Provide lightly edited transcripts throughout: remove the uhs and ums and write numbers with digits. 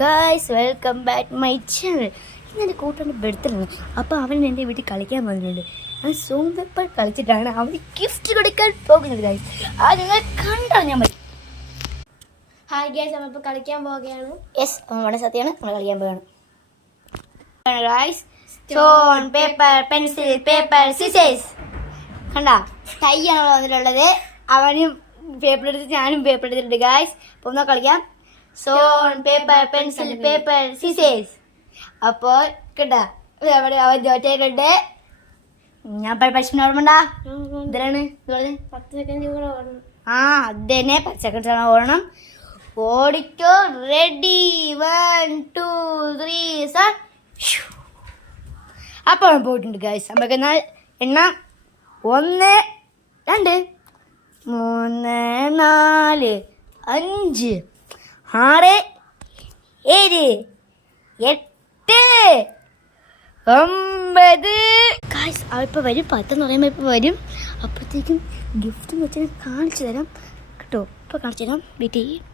Guys welcome back my channel. ഇന്നെൻ്റെ കൂട്ടുകാരൻ്റെ birthday. അപ്പോൾ അവൻ എൻ്റെ വീട്ടിൽ കളിക്കാൻ വന്നിട്ടുണ്ട്. ഞാൻ സോം പേപ്പർ കളിച്ചിട്ടാണ് അവന് ഗിഫ്റ്റ് കൊടുക്കാൻ പോകുന്നത്. ഗായ്സ് അത് നിങ്ങൾ കണ്ടറിഞ്ഞാൽ മതി. ഹായ് ഗൈസ്, നമ്മളിപ്പോൾ കളിക്കാൻ പോവുകയാണ്. യെസ്, നമ്മുടെ സത്യമാണ്. നമ്മൾ കളിക്കാൻ പോവുകയാണ്. Guys, stone paper pencil paper scissors. കണ്ട ടൈ ആണ് വന്നിട്ടുള്ളത്. അവനും പേപ്പർ എടുത്ത് ഞാനും പേപ്പർ എടുത്തിട്ടുണ്ട്. ഗായ്സ് അപ്പോൾ ഒന്ന് കളിക്കാം. Stone paper pencil paper scissors. അപ്പോൾ കേട്ടാ അവൻ തോറ്റേക്കുണ്ട്. ഞാൻ പഠിച്ചിട്ട് ഓർമ്മണ്ടാ ഇതിലാണ് 10 സെക്കൻഡ് കൂടെ ഓടണം. ആ അത് തന്നെ 10 സെക്കൻഡ് ഓടണം. ഓടിക്കോ. Ready 1 2 3 start. അപ്പോൾ പോയിട്ടുണ്ട് ഗൈസ്. നമുക്ക് എന്നാൽ എണ്ണാം. 1 2 3 4 5 6 7 8 9. ഗൈസ് അവളിപ്പോൾ വരും. 10 എന്ന് പറയുമ്പോൾ ഇപ്പോൾ വരും. അപ്പോഴത്തേക്കും ഗിഫ്റ്റ് വെച്ചാൽ കാണിച്ചു തരാം കേട്ടോ. ഇപ്പോൾ കാണിച്ചു തരാം. വെയിറ്റ് ചെയ്യും.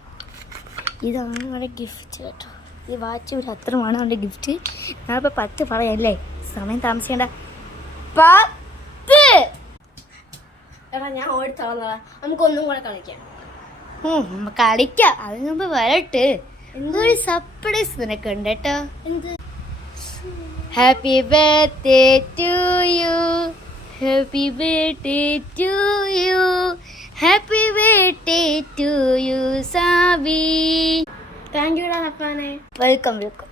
ഇതാണ് അവരുടെ ഗിഫ്റ്റ് കേട്ടോ. ഈ വാച്ച് ഒരു അത്രമാണ് അവൻ്റെ ഗിഫ്റ്റ്. ഞാനിപ്പോൾ 10 പറയാമല്ലേ, സമയം താമസിക്കേണ്ട. 10. എടാ ഞാൻ ഓടി തളർന്നതാ, നമുക്കൊന്നും കൂടെ കളിക്കാം. കളിക്കാം. അതിന് മുമ്പ് വരട്ടെ. എന്തൊരു സർപ്രൈസ് നിനക്കുണ്ട് കേട്ടോ. എന്ത്? Happy birthday to you, happy birthday to you, happy birthday to you Sabi. Thank you ഡാ ഹഫാനെ. Welcome welcome.